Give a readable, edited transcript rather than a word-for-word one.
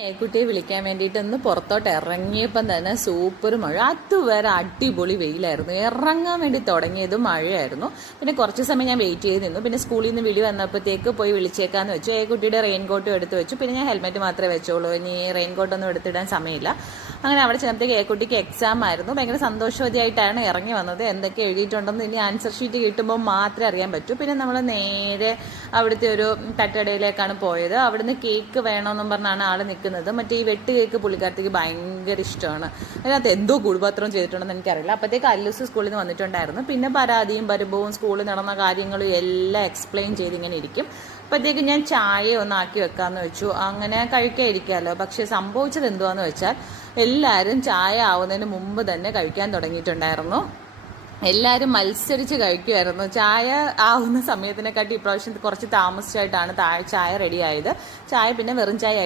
കുട്ടിയെ വിളിക്കാൻ വേണ്ടിയിട്ട് ഒന്ന് പുറത്തോട്ട് ഇറങ്ങിയപ്പം തന്നെ സൂപ്പർ മഴ. അതുവരെ അടിപൊളി വെയിലായിരുന്നു. ഇറങ്ങാൻ വേണ്ടി തുടങ്ങിയതും മഴയായിരുന്നു. പിന്നെ കുറച്ച് സമയം ഞാൻ വെയിറ്റ് ചെയ്ത് നിന്നു. പിന്നെ സ്കൂളിൽ നിന്ന് വിളി വന്നപ്പോഴത്തേക്ക് പോയി വിളിച്ചേക്കാന്ന് വെച്ചു. കുട്ടിയുടെ റെയിൻ കോട്ടും എടുത്ത് വെച്ചു. പിന്നെ ഞാൻ ഹെൽമെറ്റ് മാത്രമേ വെച്ചോളൂ, ഇനി റെയിൻ കോട്ടൊന്നും എടുത്തിടാൻ സമയമില്ല. അങ്ങനെ അവിടെ ചെന്നപ്പോഴത്തേക്ക് കുട്ടിക്ക് എക്സാം ആയിരുന്നു. ഭയങ്കര സന്തോഷവതിയായിട്ടാണ് ഇറങ്ങി വന്നത്. എന്തൊക്കെ എഴുതിയിട്ടുണ്ടെന്ന് ഇനി ആൻസർ ഷീറ്റ് കിട്ടുമ്പോൾ മാത്രമേ അറിയാൻ പറ്റൂ. പിന്നെ നമ്മൾ നേരെ അവിടുത്തെ ഒരു തട്ടുകടയിലേക്കാണ് പോയത്. അവിടുന്ന് കേക്ക് വേണമെന്നും പറഞ്ഞാണ് ആൾ നിൽക്കുന്നത്. മറ്റേ ഈ വെട്ട് കേക്ക് പുള്ളിക്കാരത്തേക്ക് ഭയങ്കര ഇഷ്ടമാണ്. അതിനകത്ത് എന്തോ ഗുരുപാത്രം ചെയ്തിട്ടുണ്ടെന്ന് എനിക്കറിയില്ല. അപ്പോഴത്തേക്ക് അല്ലൂസ് സ്കൂളിൽ നിന്ന് വന്നിട്ടുണ്ടായിരുന്നു. പിന്നെ പരാതിയും പരിഭവവും സ്കൂളിൽ നടന്ന കാര്യങ്ങളും എല്ലാം എക്സ്പ്ലെയിൻ ചെയ്തിങ്ങനെ ഇരിക്കും. അപ്പോഴത്തേക്ക് ഞാൻ ചായ ഒന്ന് ആക്കി വെക്കാമെന്ന് വെച്ചു. അങ്ങനെ കഴിക്കാതിരിക്കാമല്ലോ. പക്ഷെ സംഭവിച്ചത് എന്തുവാന്ന് വെച്ചാൽ എല്ലാവരും ചായ ആവുന്നതിന് മുമ്പ് തന്നെ കഴിക്കാൻ തുടങ്ങിയിട്ടുണ്ടായിരുന്നു. എല്ലാവരും മത്സരിച്ച് കഴിക്കുമായിരുന്നു. ചായ ആവുന്ന സമയത്തിനെക്കാട്ടി ഇപ്രാവശ്യം കുറച്ച് താമസിച്ചായിട്ടാണ് ചായ റെഡിയായത്. ചായ പിന്നെ വെറും ചായ